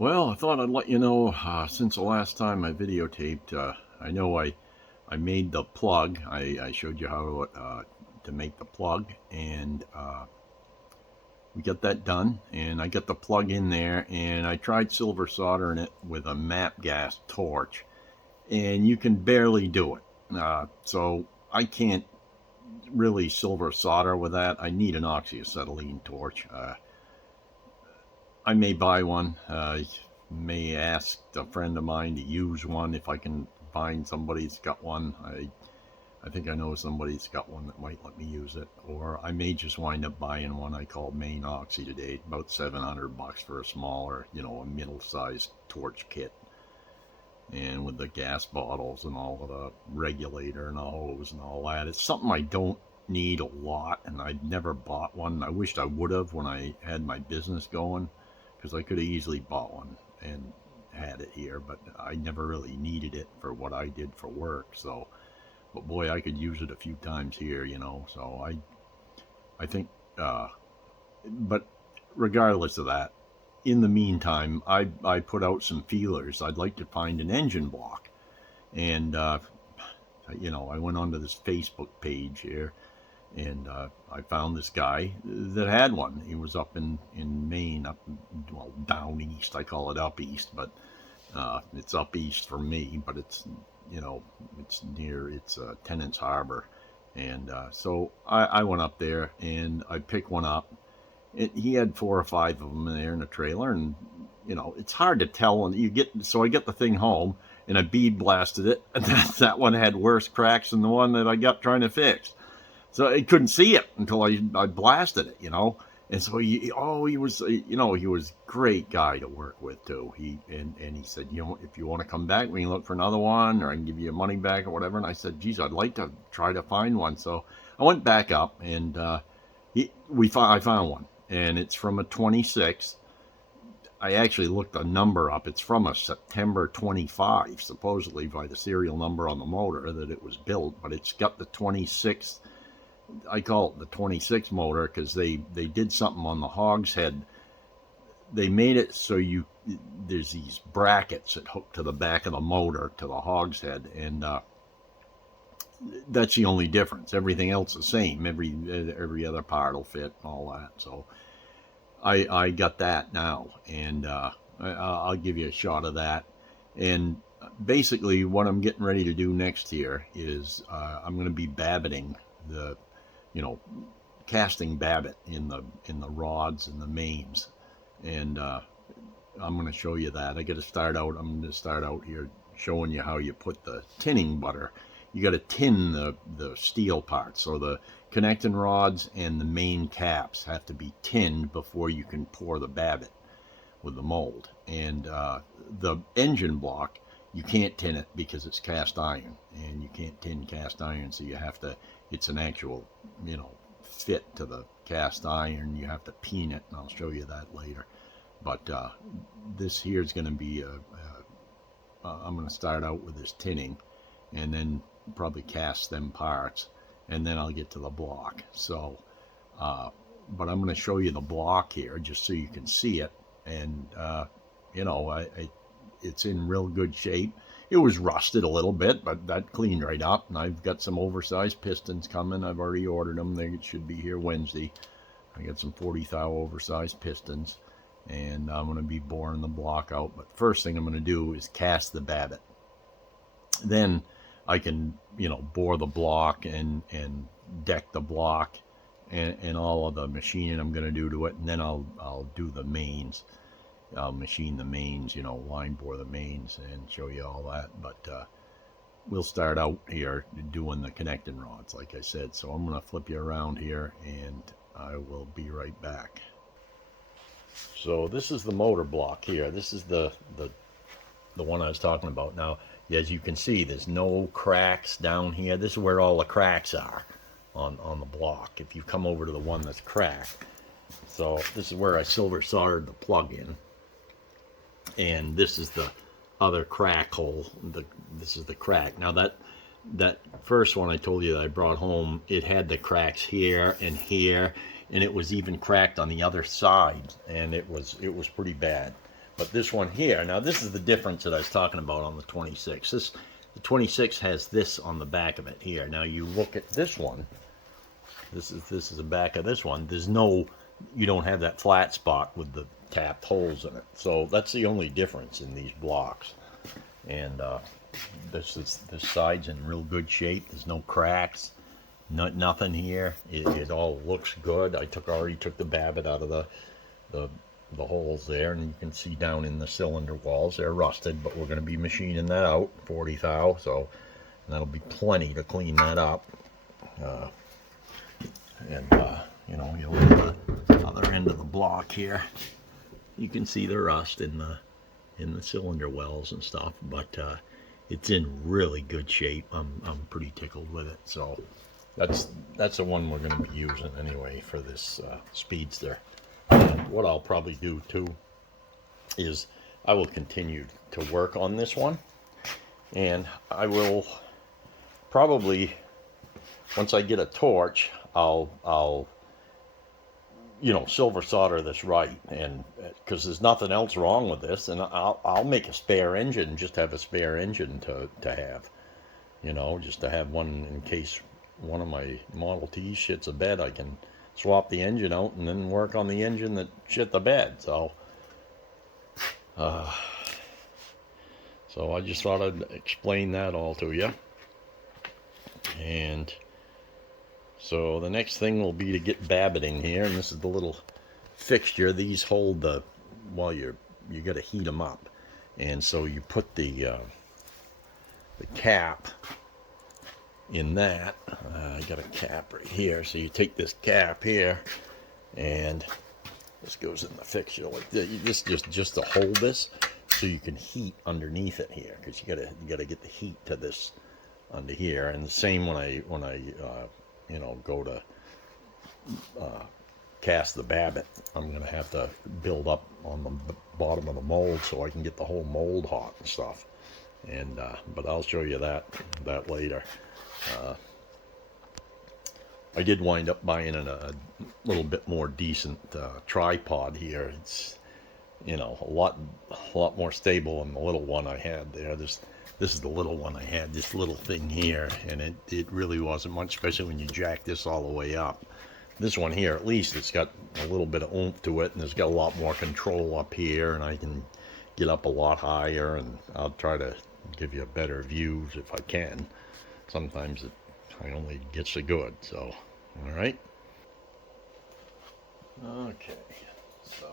Well, I thought I'd let you know, since the last time I videotaped, I know I made the plug. I showed you how to make the plug, and we got that done. And I got the plug in there, and I tried silver soldering it with a MAP gas torch, and you can barely do it. So I can't really silver solder with that. I need an oxyacetylene torch. I may buy one. May ask a friend of mine to use one if I can find somebody that's got one. I think I know somebody that's got one that might let me use it, or I may just wind up buying one I call Main Oxy today, about $700 for a smaller, a middle-sized torch kit, and with the gas bottles and all of the regulator and the hose and all that. It's something I don't need a lot, and I'd never bought one. I wished I would have when I had my business going, because I could have easily bought one and had it here, but I never really needed it for what I did for work. So, but boy, I could use it a few times here. So I think, but regardless of that, in the meantime, I put out some feelers. I'd like to find an engine block, and I went onto this Facebook page here, and I found this guy that had one. He was up in Maine, well, down east. I call it up east, but it's up east for me. But it's it's Tennant's Harbor, and so I went up there and I picked one up. He had 4 or 5 of them in there in a trailer, and it's hard to tell. And I get the thing home and I bead blasted it, and that one had worse cracks than the one that I got trying to fix. So I couldn't see it until I blasted it. And so he was, he was a great guy to work with too. He said, if you want to come back, we can look for another one, or I can give you your money back or whatever. And I said, geez, I'd like to try to find one. So I went back up, and I found one, and it's from a 26. I actually looked the number up. It's from a September 25, supposedly by the serial number on the motor that it was built, but it's got the 26. I call it the 26 motor because they did something on the hogshead. They made it so there's these brackets that hook to the back of the motor to the hogshead, and that's the only difference. Everything else is the same. Every other part will fit and all that. So I got that now, and I'll give you a shot of that. And basically, what I'm getting ready to do next here is I'm going to be babbiting the casting babbitt in the rods and the mains, and I'm going to show you that. I'm going to start out here showing you how you put the tinning butter. You got to tin the steel parts, so the connecting rods and the main caps have to be tinned before you can pour the babbitt with the mold. And the engine block, you can't tin it because it's cast iron, and you can't tin cast iron, so you have to, it's an actual, fit to the cast iron. You have to peen it, and I'll show you that later. But this here is going to be I'm going to start out with this tinning, and then probably cast them parts, and then I'll get to the block. So, but I'm going to show you the block here just so you can see it, and it's in real good shape. It was rusted a little bit, but that cleaned right up. And I've got some oversized pistons coming. I've already ordered them. They should be here Wednesday. I got some 40 thou oversized pistons, and I'm going to be boring the block out. But first thing I'm going to do is cast the babbitt. Then I can, bore the block and deck the block and all of the machining I'm going to do to it. And then I'll do the mains. I'll machine the mains, line bore the mains and show you all that. But we'll start out here doing the connecting rods, like I said. So I'm going to flip you around here, and I will be right back. So this is the motor block here. This is the one I was talking about. Now, as you can see, there's no cracks down here. This is where all the cracks are on the block. If you come over to the one that's cracked. So this is where I silver soldered the plug in. And this is the other crack hole. This is the crack. Now that first one I told you that I brought home, it had the cracks here, and it was even cracked on the other side, and it was pretty bad. But this one here, now this is the difference that I was talking about on the 26. The 26 has this on the back of it here. Now you look at this one. This is the back of this one. There's no, you don't have that flat spot with the tapped holes in it. So that's the only difference in these blocks. And this side's in real good shape. There's no cracks, nothing here. It all looks good. I already took the babbitt out of the holes there, and you can see down in the cylinder walls they're rusted, but we're going to be machining that out, 40 thou, so that'll be plenty to clean that up. You know, you look at the other end of the block here, you can see the rust in the cylinder wells and stuff, but it's in really good shape. I'm pretty tickled with it. So that's the one we're going to be using anyway for this Speedster. And what I'll probably do too is I will continue to work on this one, and I will probably, once I get a torch, I'll you know, silver solder this right, and because there's nothing else wrong with this, and I'll make a spare engine, just have a spare engine to have, you know, just to have one in case one of my Model T shits a bed. I can swap the engine out and then work on the engine that shit the bed. So so I just thought I'd explain that all to you. And so the next thing will be to get babbitting here, and this is the little fixture. These hold the, well, you got to heat them up, and so you put the cap in that. I got a cap right here, so you take this cap here, and this goes in the fixture like this. Just to hold this, so you can heat underneath it here, because you gotta get the heat to this under here. And the same when I you know, go to cast the babbitt, I'm gonna have to build up on the bottom of the mold so I can get the whole mold hot and stuff. And but I'll show you that later. I did wind up buying a little bit more decent tripod here. It's, you know, a lot more stable than the little one I had there. This is the little one I had, this little thing here, and it really wasn't much, especially when you jack this all the way up. This one here, at least, it's got a little bit of oomph to it, and it's got a lot more control up here, and I can get up a lot higher, and I'll try to give you better views if I can. Sometimes I only get so good, so, all right. Okay, so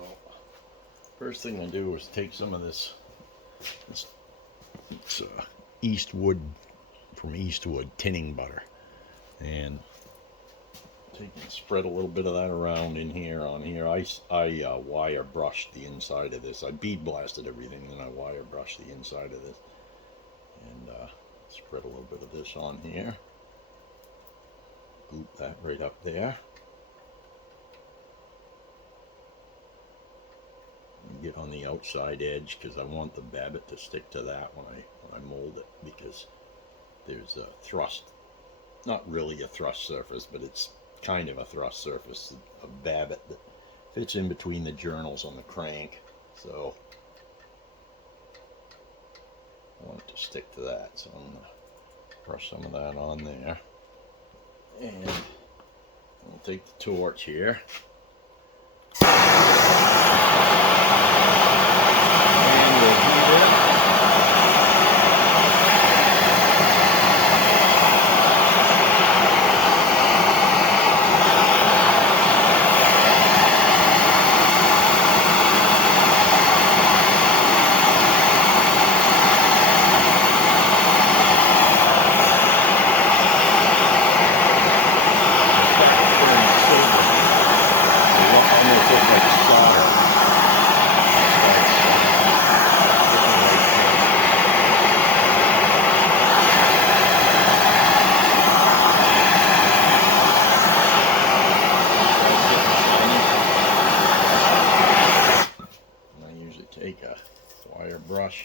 first thing I'll do is take some of this Eastwood, from Eastwood, tinning butter, and spread a little bit of that around in here, on here. I wire brushed the inside of this. I bead blasted everything, then I wire brushed the inside of this, and spread a little bit of this on here. Goop that right up there. Get on the outside edge, because I want the babbitt to stick to that when I mold it, because there's a thrust, not really a thrust surface, but it's kind of a thrust surface, a babbitt that fits in between the journals on the crank, so I want it to stick to that. So I'm going to brush some of that on there, and I'll take the torch here.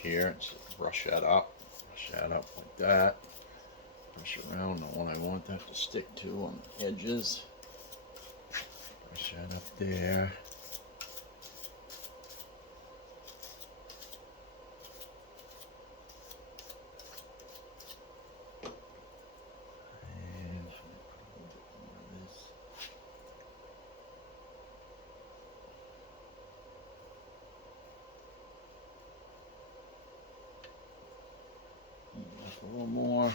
Here, just brush that up like that, brush around the one I want that to stick to on the edges, brush that up there, A little more.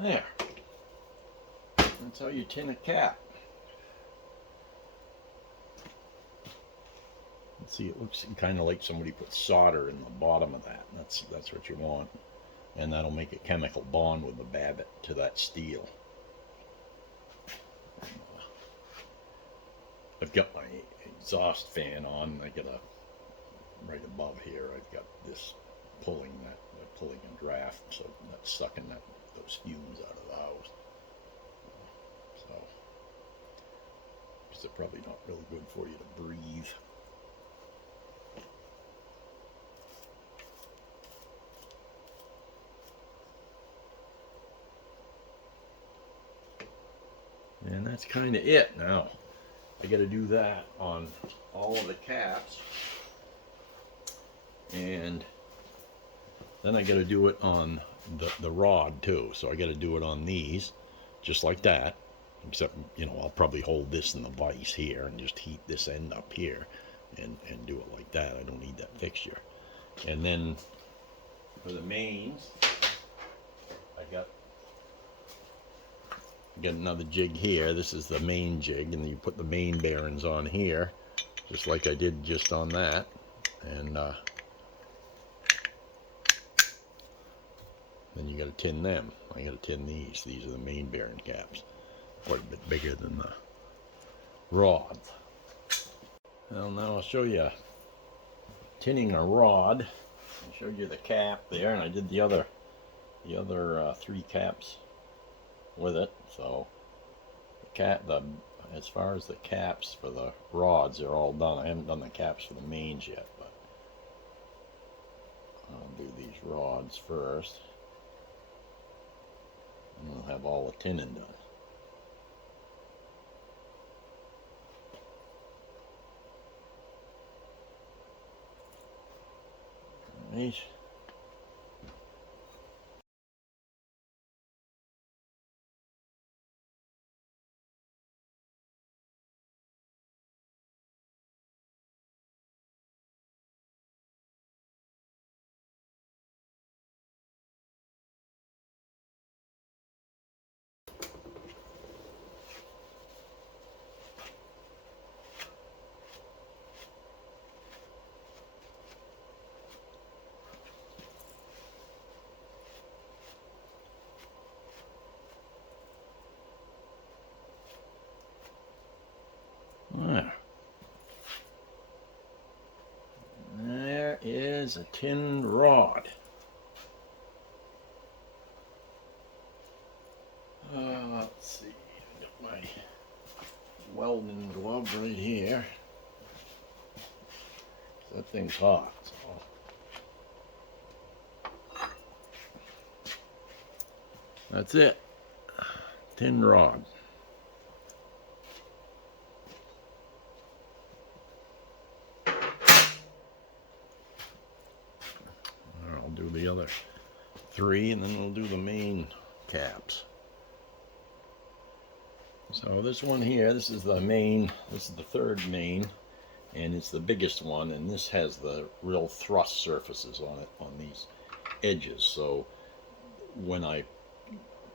There. That's how you tin a cap. See, it looks kind of like somebody put solder in the bottom of that. That's what you want, and that'll make a chemical bond with the Babbitt to that steel. I've got my exhaust fan on. I got right above here. I've got this pulling a draft, so that's sucking those fumes out of the house. So, because they're probably not really good for you to breathe. And that's kind of it now. I got to do that on all of the caps. And then I got to do it on the rod too. So I got to do it on these, just like that. Except, you know, I'll probably hold this in the vise here and just heat this end up here and do it like that. I don't need that fixture. And then for the mains, I got another jig here. This is the main jig, and you put the main bearings on here, just like I did just on that. And then you got to tin them. I got to tin these. These are the main bearing caps. Quite a bit bigger than the rods. Well, now I'll show you tinning a rod. I showed you the cap there, and I did the other 3 caps with it. So as far as the caps for the rods, they're all done. I haven't done the caps for the mains yet, but I'll do these rods first, and we'll have all the tinning done. Right. There is a tin rod. Let's see, I got my welding glove right here. That thing's hot. So. That's it. Tin rod. I'll do the other 3, and then we'll do the main caps. So this one here, this is the main, this is the 3rd main, and it's the biggest one, and this has the real thrust surfaces on it, on these edges. So when I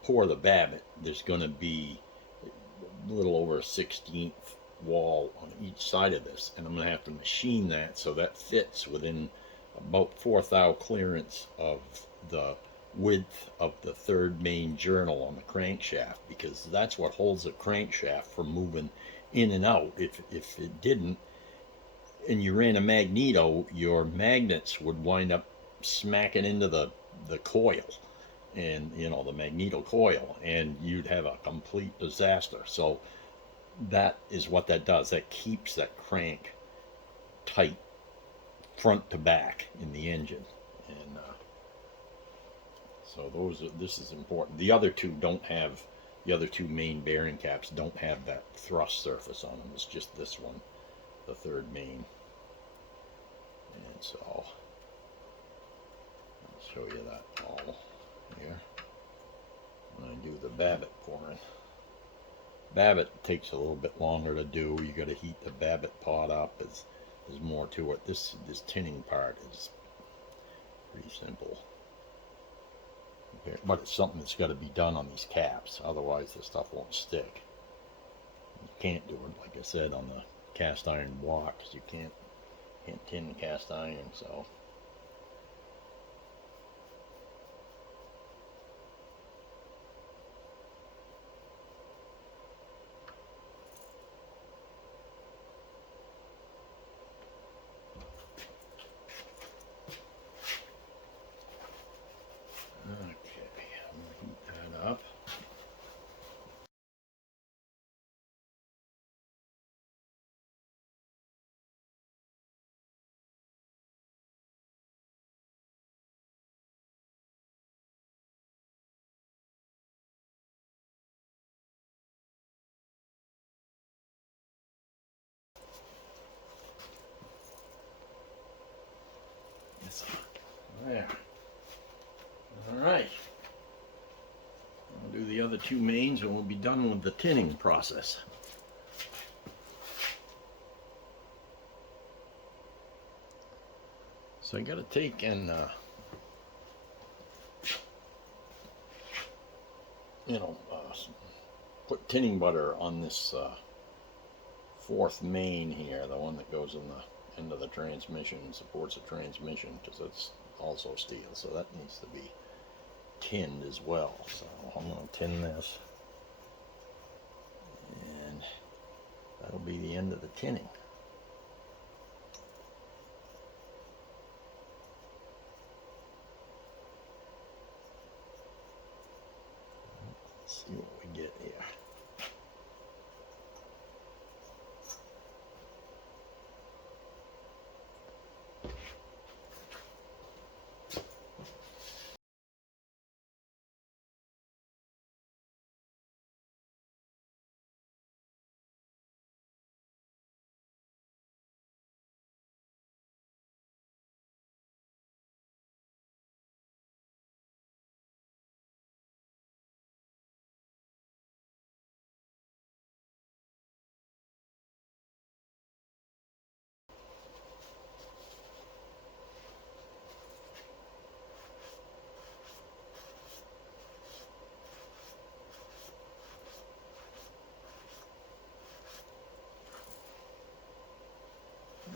pour the Babbitt, there's going to be a little over a 1/16 wall on each side of this, and I'm going to have to machine that so that fits within about 4th thou clearance of the width of the 3rd main journal on the crankshaft, because that's what holds the crankshaft from moving in and out. If it didn't, and you ran a magneto, your magnets would wind up smacking into the coil, and you know, the magneto coil, and you'd have a complete disaster. So that is what that does. That keeps that crank tight front to back in the engine. And so this is important. The other two don't have, the other two main bearing caps don't have that thrust surface on them. It's just this one, the third main. And so I'll show you that all here when I do the Babbitt pouring. Babbitt takes a little bit longer to do. You got to heat the Babbitt pot up. There's more to it. This tinning part is pretty simple, but it's something that's got to be done on these caps. Otherwise, the stuff won't stick. You can't do it, like I said, on the cast iron block, because you can't tin cast iron. So. Up. There. All right. I'll do the other two mains and we'll be done with the tinning process. So I got to take and put tinning butter on this fourth main here, the one that goes in the end of the transmission and supports the transmission, because it's also steel, so that needs to be tinned as well. So I'm going to tin this, and that'll be the end of the tinning. Let's see what we get here.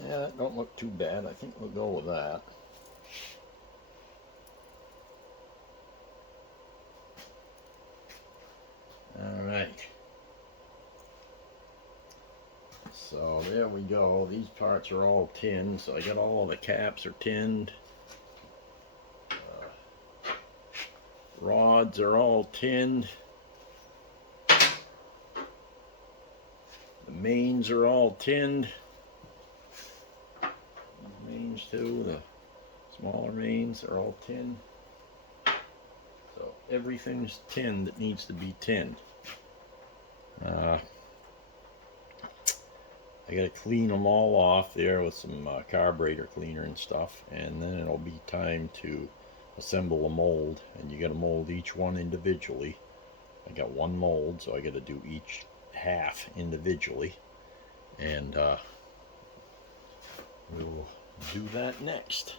Yeah, that don't look too bad. I think we'll go with that. All right. So there we go. These parts are all tinned. So I got all the caps are tinned. Rods are all tinned. The mains are all tinned. The mains too, the smaller mains are all tinned. So everything's tinned that needs to be tinned. I gotta clean them all off there with some carburetor cleaner and stuff, and then it'll be time to assemble a mold, and you gotta mold each one individually. I got one mold, so I gotta do each half individually, and we'll do that next.